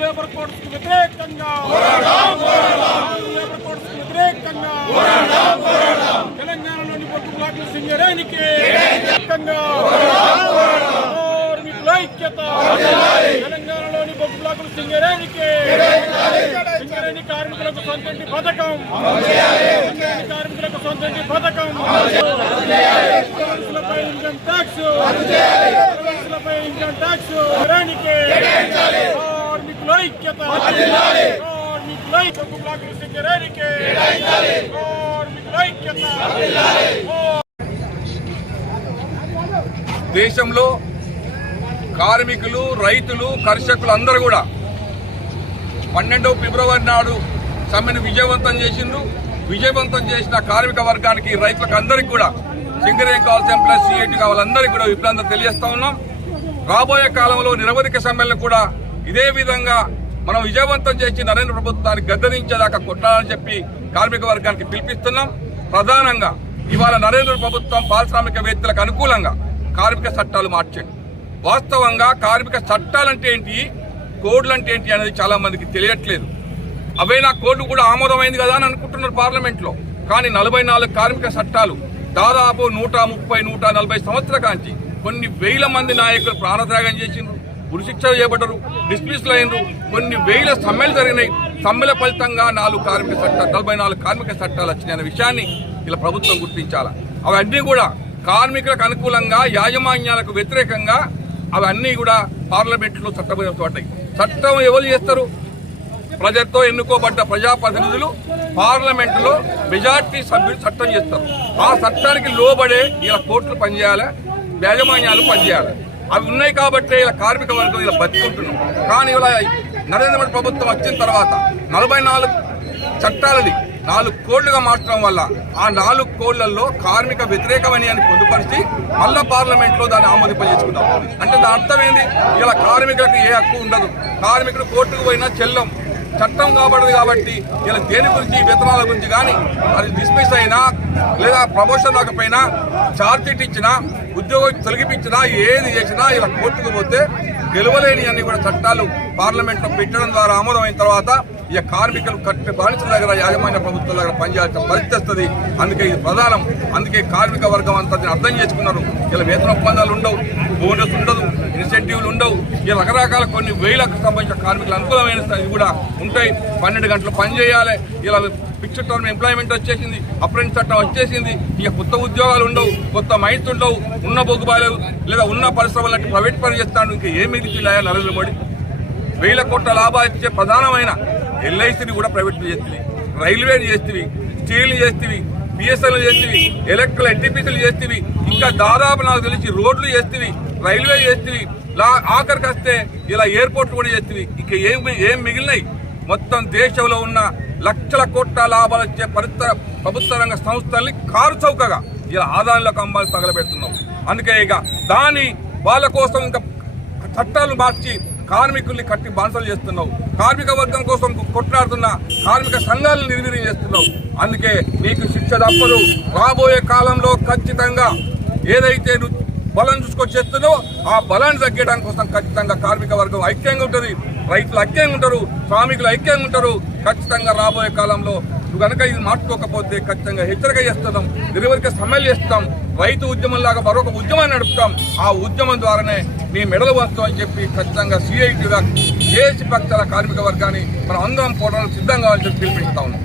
Labour codes వ్యతిరేకంగా labour codes వ్యతిరేకంగా తెలంగాణలోని పొట్టు బ్లాక్ల సింగరేనికి వ్యతిరేకంగా కార్మికుల ఐక్యత! తెలంగాణలోని బొగ్గు బ్లాకులు సింగరేనికి సింగరేణి కార్మికులకు సొంతంటి పథకం! సింగరేణి కార్మికులకు సొంతంటి పథకం! ట్యాక్స్ సింగరేణికి కార్మికుల ఐక్యత కార్మికుల ఐక్యత బొగ్గు బ్లాకులు సింగరేనికి కార్మికుల ఐక్యత దేశంలో కార్మికులు రైతులు కర్షకులు అందరూ కూడా పన్నెండవ ఫిబ్రవరి నాడు సమ్మెను విజయవంతం చేసిండ్రు. విజయవంతం చేసిన కార్మిక వర్గానికి రైతులకు అందరికీ కూడా సింగరేం కావాల్సిన ప్లస్ సిఐటి కావాలందరికీ కూడా విప్లవం తెలియజేస్తా ఉన్నాం. రాబోయే కాలంలో నిరవధిక సమ్మెలను కూడా ఇదే విధంగా మనం విజయవంతం చేసి నరేంద్ర ప్రభుత్వాన్ని గద్దరించేదాకా కొట్టాలని చెప్పి కార్మిక వర్గానికి పిలిపిస్తున్నాం. ప్రధానంగా ఇవాళ నరేంద్ర ప్రభుత్వం పారిశ్రామికవేత్తలకు అనుకూలంగా కార్మిక చట్టాలు మార్చండి వాస్తవంగా కార్మిక చట్టాలంటే ఏంటి? కోడ్లు అంటే ఏంటి అనేది చాలా మందికి తెలియట్లేదు. అవైనా కోడ్లు కూడా ఆమోదమైంది కదా అని అనుకుంటున్నారు పార్లమెంట్లో. కానీ నలభై నాలుగు కార్మిక చట్టాలు దాదాపు నూట ముప్పై నూట నలభై సంవత్సరాల కాంచి కొన్ని వేల మంది నాయకులు ప్రాణత్యాగం చేసిండ్రు. ఉరిశిక్ష చేయబడ్డరు డిస్మిస్లు అయినరు. కొన్ని వేల సమ్మెలు జరిగినాయి. సమ్మెల ఫలితంగా నాలుగు కార్మిక చట్టాలు నలభై నాలుగు కార్మిక చట్టాలు వచ్చినాయి విషయాన్ని ఇలా ప్రభుత్వం గుర్తించాలి. అవన్నీ కూడా కార్మికులకు అనుకూలంగా యాజమాన్యాలకు వ్యతిరేకంగా అవన్నీ కూడా పార్లమెంట్లో చట్టబడతాయి చట్టం ఎవరు చేస్తారు? ప్రజలతో ఎన్నుకోబడ్డ ప్రజాప్రతినిధులు పార్లమెంటులో మెజార్టీ సభ్యులు చట్టం చేస్తారు. ఆ చట్టానికి లోబడే ఇలా కోర్టులు పనిచేయాలి? యాజమాన్యాలు పనిచేయాలి? అవి ఉన్నాయి కాబట్టి ఇలా కార్మిక వర్గం ఇలా బతుకుంటున్నాం. కానీ ఇలా నరేంద్ర మోడీ ప్రభుత్వం వచ్చిన తర్వాత నలభై నాలుగు చట్టాలని నాలుగు కోళ్ళుగా మార్చడం వల్ల ఆ నాలుగు కోళ్ళలో కార్మిక వ్యతిరేకమని అని పొందుపరిచి మళ్ళా పార్లమెంట్లో దాన్ని ఆమోదింపజేసుకున్నాం అంటే దాని అర్థం ఏంది? ఇలా కార్మికులకు ఏ హక్కు ఉండదు. కార్మికుడు కోర్టుకు పోయినా చెల్లం. చట్టం కాబడింది కాబట్టి ఇలా దేని గురించి వేతనాల గురించి కానీ అది డిస్మిస్ అయినా లేదా ప్రమోషన్ రాకపోయినా ఛార్జ్ ఇచ్చినా ఉద్యోగం తొలగిపించినా ఏది చేసినా ఇలా కోర్టుకు పోతే గెలవలేని అన్ని కూడా చట్టాలు పార్లమెంట్లో పెట్టడం ద్వారా ఆమోదమైన తర్వాత ఇక కార్మికులు కట్టి బానిసల దగ్గర యాజమాన్య ప్రభుత్వం దగ్గర పనిచేయాల్సిన పరిస్థితి వస్తుంది. అందుకే ఇది ప్రధానం. అందుకే కార్మిక వర్గం అంతా అర్థం చేసుకున్నారు. ఇలా వేతన ఒప్పందాలు ఉండవు. బోనస్ ఉండవు. ఇలా రకరకాల కొన్ని వేలకు సంబంధించిన కార్మికులు అనుకూలమైన ఇవి కూడా ఉంటాయి. పన్నెండు గంటలు పని చేయాలి. ఇలా ఫిక్స్డ్ టర్మ్ ఎంప్లాయ్మెంట్ వచ్చేసింది. అప్రెంట్ చట్టం వచ్చేసింది. ఇక కొత్త ఉద్యోగాలు ఉండవు. కొత్త మైండ్స్ ఉండవు. ఉన్న బొగ్గుబాలు లేదా ఉన్న పరిశ్రమలు ప్రైవేట్ పని చేస్తాడు ఇంకా ఏమి మిగిలిచిందా నరేంద్ర మోడీ? వేల కోట్ల లాభాలు ఇచ్చే ప్రధానమైన ఎల్ఐసిని కూడా ప్రైవేట్ చేస్తుంది. రైల్వేలు చేస్తుంది. స్టీల్ చేస్తుంది. బిఎస్ఎల్ చేస్తుంది. ఎలక్ట్రికల్ ఎన్టీపీసీలు చేస్తుంది. ఇంకా దాదాపు నాకు తెలిసి రోడ్లు చేస్తుంది. రైల్వే చేస్తుంది. లా ఆఖరికి వస్తే ఇలా ఎయిర్పోర్ట్ కూడా చేస్తుంది. ఇంకా ఏం ఏం మిగిలినాయి? మొత్తం దేశంలో ఉన్న లక్షల కోట్ల లాభాలు వచ్చే పరిసర ప్రభుత్వ రంగ సంస్థల్ని కారు చౌకగా ఇలా ఆదాయంలో కంబాలు తగలబెడుతున్నాం. అందుకే ఇక దాని వాళ్ళ కోసం ఇంకా చట్టాలు మార్చి కార్మికుల్ని కట్టి బాన్సలు చేస్తున్నావు కార్మిక వర్గం కోసం కొట్లాడుతున్న కార్మిక సంఘాలను నిర్వీర్యం చేస్తున్నావు అందుకే నీకు శిక్ష తప్పదు. రాబోయే కాలంలో ఖచ్చితంగా ఏదైతే నువ్వు బలం చూసుకొని ఆ బలాన్ని తగ్గడానికి కోసం ఖచ్చితంగా కార్మిక వర్గం ఐక్యంగా ఉంటుంది. రైతులు ఐక్యంగా ఉంటారు. శ్రామికులు ఐక్యంగా ఉంటారు. ఖచ్చితంగా రాబోయే కాలంలో నువ్వు కనుక ఇది మార్చుకోకపోతే ఖచ్చితంగా హెచ్చరిక చేస్తున్నాం. నిరవధిక సమ్మెలు చేస్తాం రైతు ఉద్యమం లాగా మరొక ఉద్యమాన్ని నడుపుతాం. ఆ ఉద్యమం ద్వారానే మీ మెడలు వస్తాం అని చెప్పి ఖచ్చితంగా సిఐటిగా దేశ పక్షాల కార్మిక వర్గాన్ని మనం అందరం పోవడానికి సిద్ధంగా అని చెప్పి పిలిపిస్తా ఉన్నాం.